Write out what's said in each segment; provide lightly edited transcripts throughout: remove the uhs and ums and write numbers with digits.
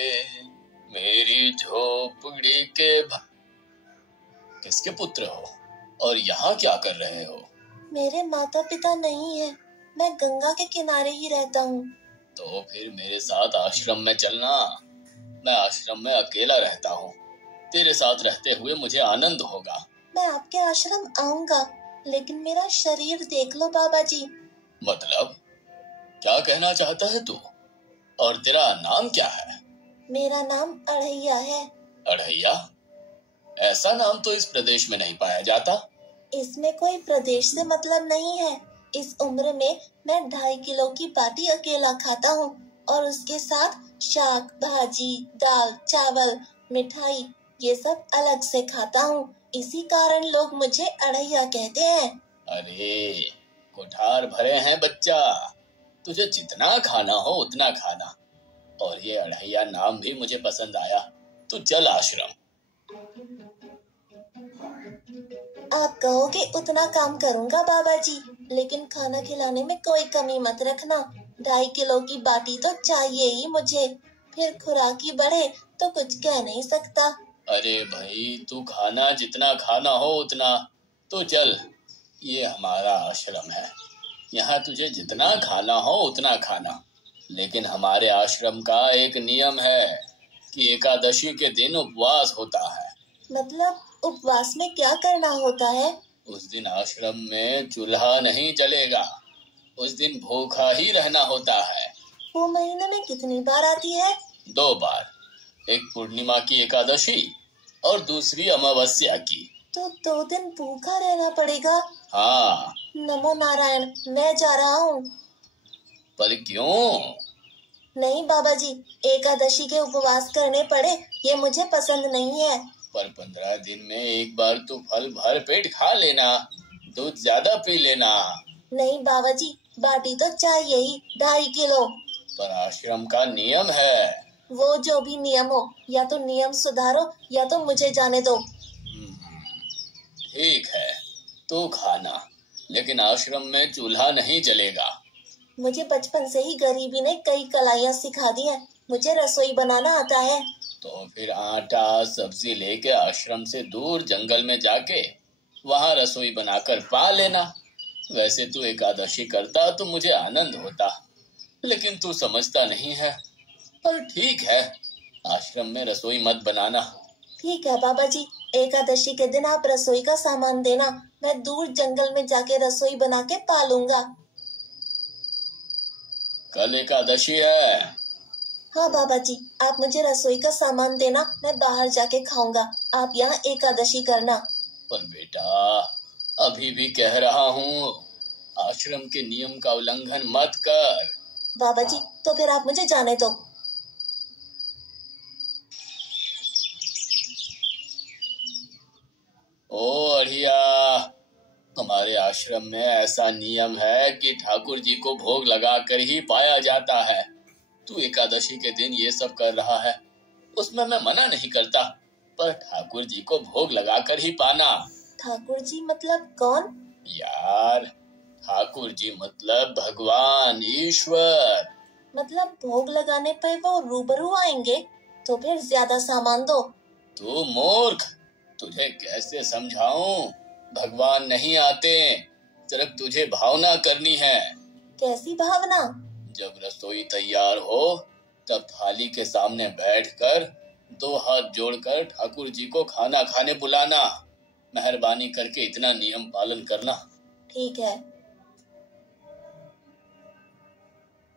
मेरी झोपड़ी के किसके पुत्र हो और यहाँ क्या कर रहे हो? मेरे माता पिता नहीं है, मैं गंगा के किनारे ही रहता हूँ। तो फिर मेरे साथ आश्रम में चलना। मैं आश्रम में अकेला रहता हूँ, तेरे साथ रहते हुए मुझे आनंद होगा। मैं आपके आश्रम आऊंगा, लेकिन मेरा शरीर देख लो बाबा जी। मतलब क्या कहना चाहता है तू? और तेरा नाम क्या है? मेरा नाम अढ़ैया है। अढ़ैया? ऐसा नाम तो इस प्रदेश में नहीं पाया जाता। इसमें कोई प्रदेश से मतलब नहीं है। इस उम्र में मैं 2.5 किलो की बाटी अकेला खाता हूँ और उसके साथ शाक, भाजी, दाल, चावल, मिठाई ये सब अलग से खाता हूँ। इसी कारण लोग मुझे अढ़ैया कहते हैं। अरे कुठार भरे हैं बच्चा, तुझे जितना खाना हो उतना खाना। और ये अढ़ैया नाम भी मुझे पसंद आया। तू चल आश्रम। आप कहोगे उतना काम करूंगा बाबा जी, लेकिन खाना खिलाने में कोई कमी मत रखना। 2.5 किलो की बाटी तो चाहिए ही मुझे, फिर खुराकी बढ़े तो कुछ कह नहीं सकता। अरे भाई, तू खाना जितना खाना हो उतना। तो चल, ये हमारा आश्रम है, यहाँ तुझे जितना खाना हो उतना खाना। लेकिन हमारे आश्रम का एक नियम है कि एकादशी के दिन उपवास होता है। मतलब उपवास में क्या करना होता है? उस दिन आश्रम में चूल्हा नहीं जलेगा, उस दिन भूखा ही रहना होता है। वो महीने में कितनी बार आती है? 2 बार, एक पूर्णिमा की एकादशी और दूसरी अमावस्या की। तो 2 दिन भूखा रहना पड़ेगा? हाँ। नमो नारायण, मैं जा रहा हूँ। पर क्यों? नहीं बाबा जी, एकादशी के उपवास करने पड़े ये मुझे पसंद नहीं है। पर 15 दिन में एक बार तो फल भर पेट खा लेना, दूध ज्यादा पी लेना। नहीं बाबा जी, बाटी तो चाहिए ही 2.5 किलो। पर आश्रम का नियम है। वो जो भी नियम हो, या तो नियम सुधारो या तो मुझे जाने दो। ठीक है, तो खाना, लेकिन आश्रम में चूल्हा नहीं जलेगा। मुझे बचपन से ही गरीबी ने कई कलाइयाँ सिखा दी हैं। मुझे रसोई बनाना आता है। तो फिर आटा सब्जी लेके आश्रम से दूर जंगल में जाके वहाँ रसोई बनाकर पा लेना। वैसे तू एकादशी करता तो मुझे आनंद होता, लेकिन तू समझता नहीं है। पर ठीक है, आश्रम में रसोई मत बनाना। ठीक है बाबा जी, एकादशी के दिन आप रसोई का सामान देना, मैं दूर जंगल में जाके रसोई बना के पालूंगा। कल एकादशी है। हाँ बाबा जी, आप मुझे रसोई का सामान देना, मैं बाहर जाके खाऊंगा, आप यहाँ एकादशी करना। पर बेटा, अभी भी कह रहा हूँ, आश्रम के नियम का उल्लंघन मत कर। बाबा जी, तो फिर आप मुझे जाने दो। ओ अढ़िया, हमारे आश्रम में ऐसा नियम है कि ठाकुर जी को भोग लगाकर ही पाया जाता है। तू एकादशी के दिन ये सब कर रहा है, उसमें मैं मना नहीं करता, पर ठाकुर जी को भोग लगाकर ही पाना। ठाकुर जी मतलब कौन? यार, ठाकुर जी मतलब भगवान ईश्वर। मतलब भोग लगाने पर वो रूबरू आएंगे? तो फिर ज्यादा सामान दो। तू मूर्ख, तुझे कैसे समझाऊं? भगवान नहीं आते, सिर्फ तुझे भावना करनी है। कैसी भावना? जब रसोई तैयार हो तब थाली के सामने बैठकर 2 हाथ जोड़कर ठाकुर जी को खाना खाने बुलाना। मेहरबानी करके इतना नियम पालन करना। ठीक है।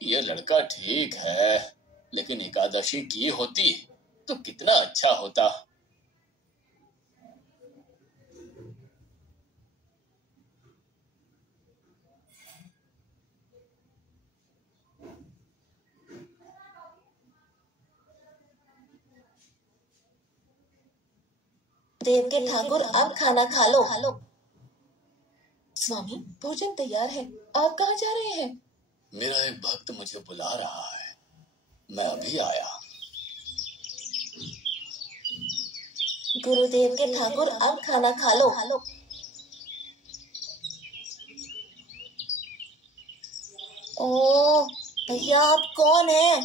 ये लड़का ठीक है, लेकिन एकादशी की होती तो कितना अच्छा होता। देव के ठाकुर, अब खाना खा लो। स्वामी, भोजन तैयार है, आप कहाँ जा रहे हैं? मेरा एक भक्त मुझे बुला रहा है, मैं अभी आया। गुरुदेव के ठाकुर, अब खाना खा लो। ओ भैया, आप कौन हैं?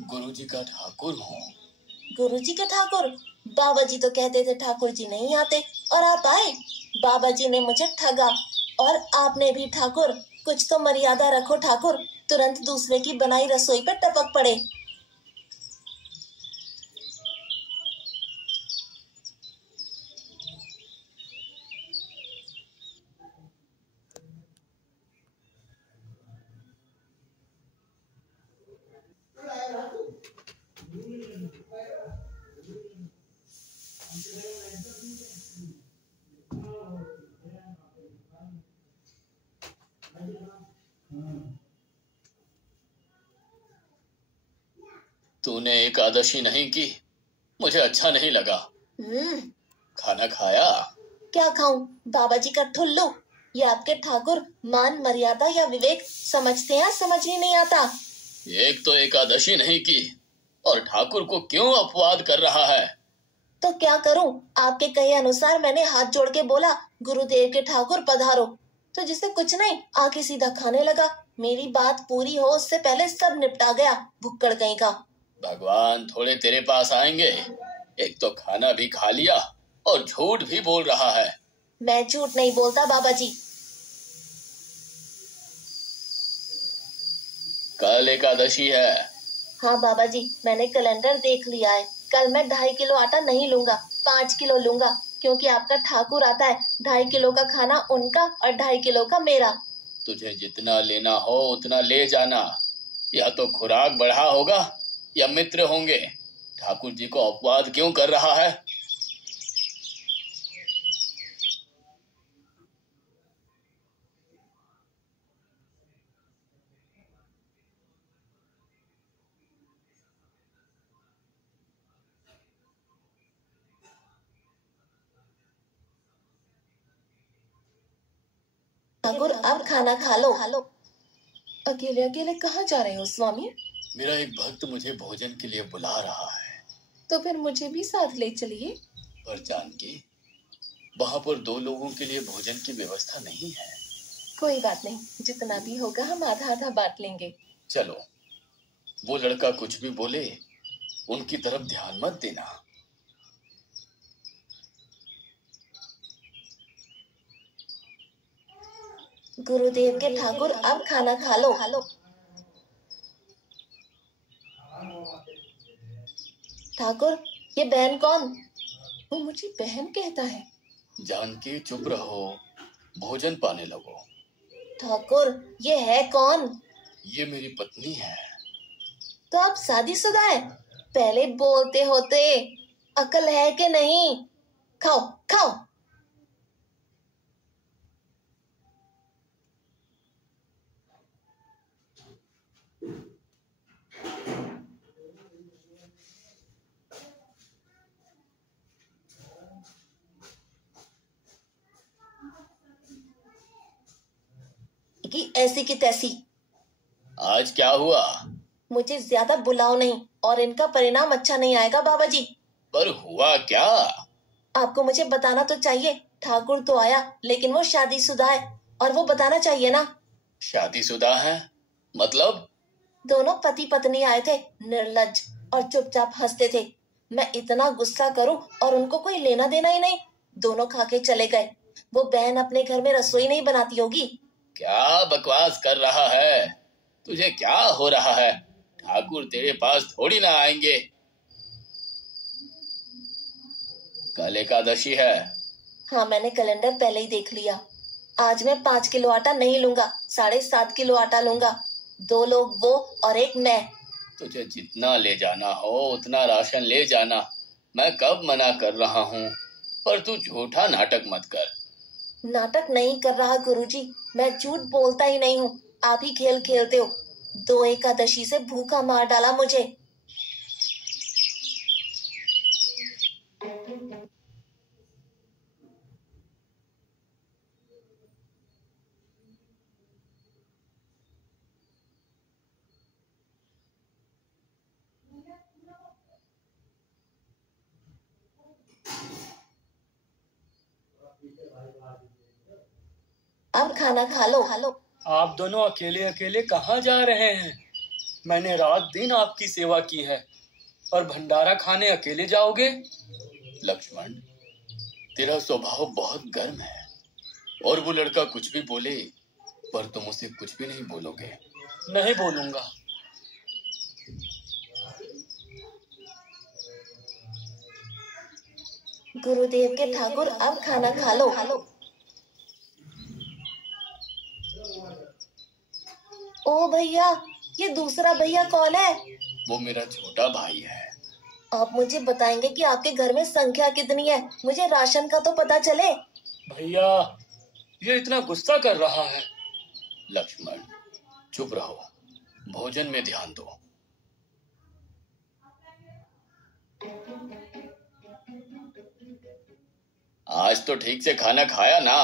गुरुजी का ठाकुर हूँ। गुरुजी के ठाकुर? बाबा जी तो कहते थे ठाकुर जी नहीं आते और आप आए। बाबा जी ने मुझे ठगा और आपने भी ठाकुर। कुछ तो मर्यादा रखो ठाकुर, तुरंत दूसरे की बनाई रसोई पर टपक पड़े। तूने एकादशी नहीं की, मुझे अच्छा नहीं लगा। खाना खाया? क्या खाऊं? बाबा जी का ठुल्लू। ये आपके ठाकुर मान मर्यादा या विवेक समझते हैं, समझ ही नहीं आता। एक तो एकादशी नहीं की और ठाकुर को क्यों अपवाद कर रहा है? तो क्या करूं? आपके कहे अनुसार मैंने हाथ जोड़ के बोला, गुरुदेव के ठाकुर पधारो, तो जिसे कुछ नहीं आके सीधा खाने लगा। मेरी बात पूरी हो उससे पहले सब निपटा गया, भुक्कड़ कहीं का। भगवान थोड़े तेरे पास आएंगे। एक तो खाना भी खा लिया और झूठ भी बोल रहा है। मैं झूठ नहीं बोलता बाबा जी। कल एकादशी है। हाँ बाबा जी, मैंने कैलेंडर देख लिया है। कल मैं 2.5 किलो आटा नहीं लूंगा, 5 किलो लूंगा, क्योंकि आपका ठाकुर आता है। 2.5 किलो का खाना उनका और 2.5 किलो का मेरा। तुझे जितना लेना हो उतना ले जाना। या तो खुराक बढ़ा होगा या मित्र होंगे। ठाकुर जी को अपवाद क्यों कर रहा है? ठाकुर अब खाना खा लो। अकेले अकेले कहाँ जा रहे हो स्वामी? मेरा एक भक्त मुझे भोजन के लिए बुला रहा है। तो फिर मुझे भी साथ ले चलिए। पर जानकी, वहाँ पर 2 लोगों के लिए भोजन की व्यवस्था नहीं है। कोई बात नहीं, जितना भी होगा हम आधा आधा बांट लेंगे। चलो, वो लड़का कुछ भी बोले उनकी तरफ ध्यान मत देना। गुरुदेव के ठाकुर अब खाना खा लो। ठाकुर, ये बहन कौन? वो मुझे बहन कहता है। जानकी चुप रहो, भोजन पाने लगो। ठाकुर, ये है कौन? ये मेरी पत्नी है। तो आप शादीशुदा है? पहले बोलते होते, अकल है कि नहीं? खाओ खाओ। कि ऐसी की तैसी। आज क्या हुआ? मुझे ज्यादा बुलाओ नहीं, और इनका परिणाम अच्छा नहीं आएगा बाबा जी। पर हुआ क्या? आपको मुझे बताना तो चाहिए। ठाकुर तो आया, लेकिन वो शादीशुदा है, और वो बताना चाहिए ना। शादीशुदा है? मतलब? दोनों पति पत्नी आए थे, निर्लज्ज, और चुपचाप हंसते थे। मैं इतना गुस्सा करूं और उनको कोई लेना देना ही नहीं। दोनों खा के चले गए। वो बहन अपने घर में रसोई नहीं बनाती होगी। क्या बकवास कर रहा है? तुझे क्या हो रहा है? ठाकुर तेरे पास थोड़ी ना आएंगे। कल एकादशी है। हाँ, मैंने कैलेंडर पहले ही देख लिया। आज मैं 5 किलो आटा नहीं लूंगा, 7.5 किलो आटा लूंगा। 2 लोग वो और एक मैं। तुझे जितना ले जाना हो उतना राशन ले जाना। मैं कब मना कर रहा हूँ, पर तू झूठा नाटक मत कर। नाटक नहीं कर रहा गुरुजी, मैं झूठ बोलता ही नहीं हूँ। आप ही खेल खेलते हो। 2 एकादशी से भूखा मार डाला मुझे। अब खाना खा लो। आप दोनों अकेले अकेले कहाँ जा रहे हैं? मैंने रात दिन आपकी सेवा की है और भंडारा खाने अकेले जाओगे? लक्ष्मण, तेरा स्वभाव बहुत गर्म है और वो लड़का कुछ भी बोले पर तुम उसे कुछ भी नहीं बोलोगे। नहीं बोलूंगा। गुरुदेव के ठाकुर, अब खाना खा लो। ओ भैया, ये दूसरा भैया कौन है? वो मेरा छोटा भाई है। आप मुझे बताएंगे कि आपके घर में संख्या कितनी है? मुझे राशन का तो पता चले। भैया, ये इतना गुस्सा कर रहा है। लक्ष्मण, चुप रहो, भोजन में ध्यान दो। आज तो ठीक से खाना खाया ना?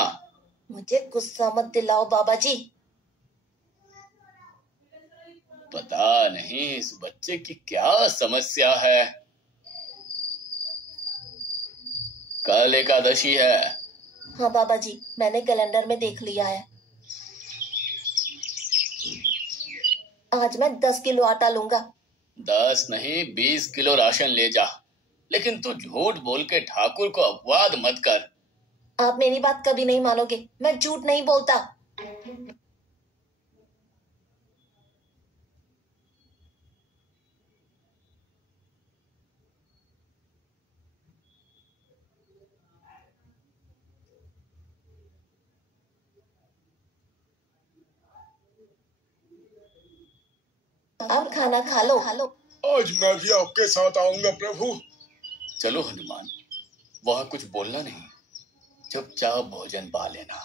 मुझे गुस्सा मत दिलाओ बाबा जी। पता नहीं इस बच्चे की क्या समस्या है। कल एकादशी है। हाँ बाबा जी, मैंने कैलेंडर में देख लिया है। आज मैं 10 किलो आटा लूंगा। 10 नहीं 20 किलो राशन ले जा, लेकिन तू झूठ बोल के ठाकुर को अपवाद मत कर। आप मेरी बात कभी नहीं मानोगे, मैं झूठ नहीं बोलता। अब खाना खा लो। आज मैं भी आपके साथ आऊंगा प्रभु। चलो हनुमान, वहां कुछ बोलना नहीं, चुपचाप भोजन पा लेना।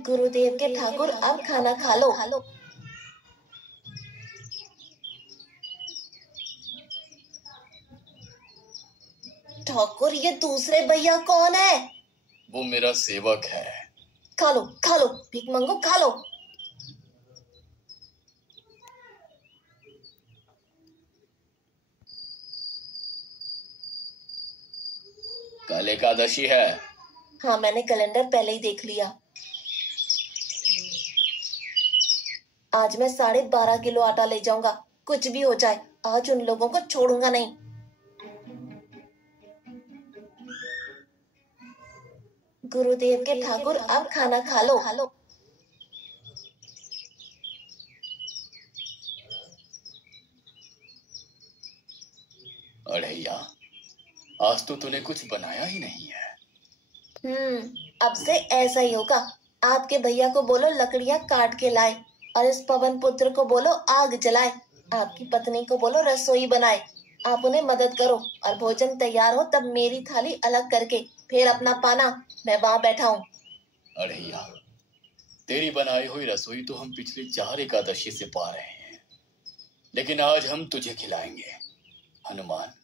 गुरुदेव के ठाकुर, अब खाना खा लो। ठाकुर, ये दूसरे भैया कौन है? वो मेरा सेवक है। खा लो, भीख मंगो, खा लो। कल एकादशी है। हाँ, मैंने कैलेंडर पहले ही देख लिया। आज मैं 12.5 किलो आटा ले जाऊंगा, कुछ भी हो जाए, आज उन लोगों को छोड़ूंगा नहीं। गुरुदेव के ठाकुर, अब खाना खा लो। अड़ैया, आज तो तूने कुछ बनाया ही नहीं है। अब से ऐसा ही होगा। आपके भैया को बोलो लकड़ियां काट के लाए और इस पवन पुत्र को बोलो आग जलाए। आपकी पत्नी को बोलो रसोई बनाए। आप उन्हें मदद करो और भोजन तैयार हो तब मेरी थाली अलग करके फिर अपना पाना, मैं वहां बैठा हूँ। अड़ैया, तेरी बनाई हुई रसोई तो हम पिछली 4 एकादशी से पा रहे हैं, लेकिन आज हम तुझे खिलाएंगे। हनुमान,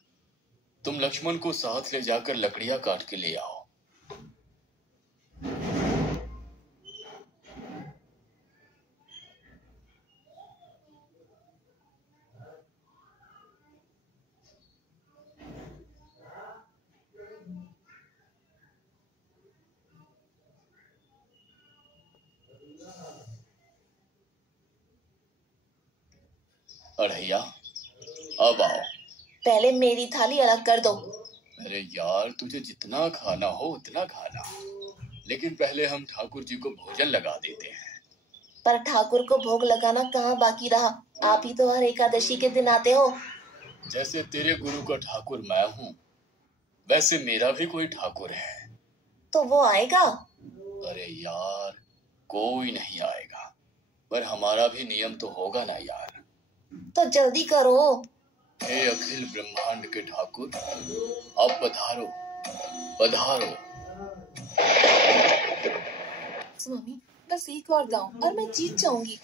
तुम लक्ष्मण को साथ ले जाकर लकड़ियां काट के ले आओ। अड़ैया, अब आओ। पहले मेरी थाली अलग कर दो। अरे यार, तुझे जितना खाना हो उतना खाना, लेकिन पहले हम ठाकुर जी को भोजन लगा देते हैं। पर ठाकुर को भोग लगाना कहाँ बाकी रहा? आप ही तो हर एकादशी के दिन आते हो। जैसे तेरे गुरु का ठाकुर मैं हूँ, वैसे मेरा भी कोई ठाकुर है। तो वो आएगा? अरे यार, कोई नहीं आएगा, पर हमारा भी नियम तो होगा ना यार। तो जल्दी करो। हे अखिल ब्रह्मांड के ठाकुर, अब पधारो पधारो। स्वामी, बस एक और गाँव और मैं जीत जाऊंगी।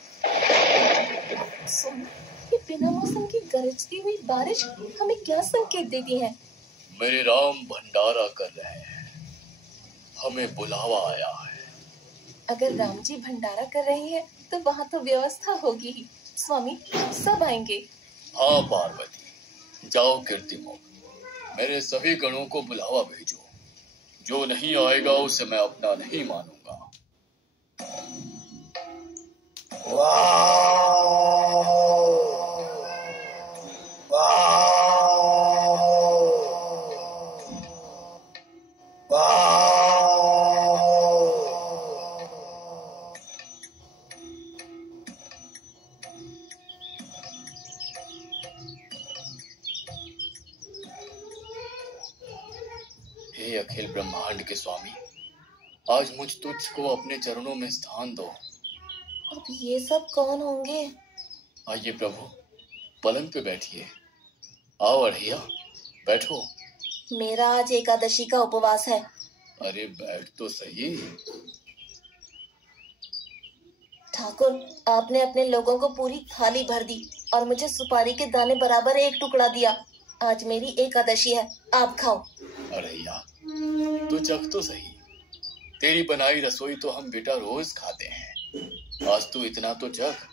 स्वामी, ये बिना मौसम की गरजती हुई बारिश हमें क्या संकेत देती है? मेरे राम भंडारा कर रहे हैं, हमें बुलावा आया है। अगर राम जी भंडारा कर रहे हैं तो वहाँ तो व्यवस्था होगी ही। स्वामी, सब आएंगे। हाँ पार्वती, जाओ कीर्तिमुख, मेरे सभी गणों को बुलावा भेजो। जो नहीं आएगा उसे मैं अपना नहीं मानूंगा। हे अखिल ब्रह्मांड के स्वामी, आज मुझ तुझको अपने चरणों में स्थान दो। अब ये सब कौन होंगे? आइए प्रभु, पलंग पे बैठिए। आओ अढ़ैया, बैठो। मेरा आज एकादशी का उपवास है। अरे बैठ तो सही। ठाकुर, आपने अपने लोगों को पूरी थाली भर दी और मुझे सुपारी के दाने बराबर एक टुकड़ा दिया। आज मेरी एकादशी है, आप खाओ। अढ़ैया, तू चख तो सही। तेरी बनाई रसोई तो हम बेटा रोज खाते हैं, आज तू इतना तो चख।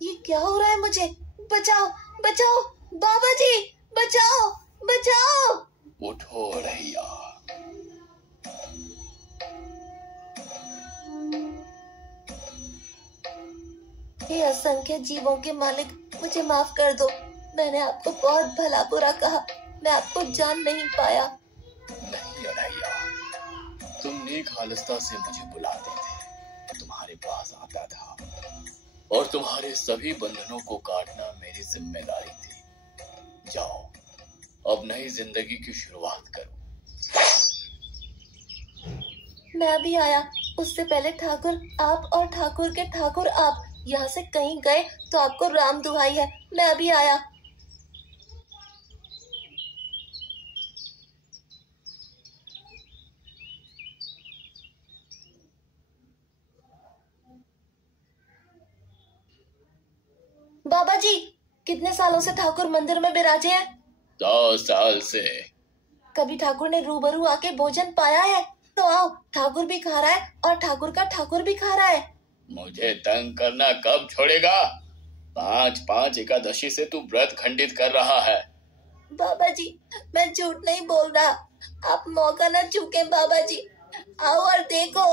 ये क्या हो रहा है मुझे? बचाओ बचाओ, बाबा जी बचाओ बचाओ। उठो अढ़ैया। हे असंख्य जीवों के मालिक, मुझे माफ कर दो। मैंने आपको बहुत भला बुरा कहा, मैं आपको जान नहीं पाया। नहीं अढ़ैया, तुम नेक हालस्ता से मुझे बुलाते थे, तुम्हारे पास आता था और तुम्हारे सभी बंधनों को काटना मेरी जिम्मेदारी थी। जाओ, अब नई जिंदगी की शुरुआत करो। मैं अभी आया। उससे पहले ठाकुर आप और ठाकुर के ठाकुर आप यहाँ से कहीं गए तो आपको राम दुहाई है, मैं अभी आया। बाबा जी, कितने सालों से ठाकुर मंदिर में विराजे हैं? 10 साल से। कभी ठाकुर ने रूबरू आके भोजन पाया है? तो आओ, ठाकुर भी खा रहा है और ठाकुर का ठाकुर भी खा रहा है। मुझे तंग करना कब छोड़ेगा? 5 एकादशी से तू व्रत खंडित कर रहा है। बाबा जी, मैं झूठ नहीं बोल रहा, आप मौका न चूके। बाबा जी आओ और देखो।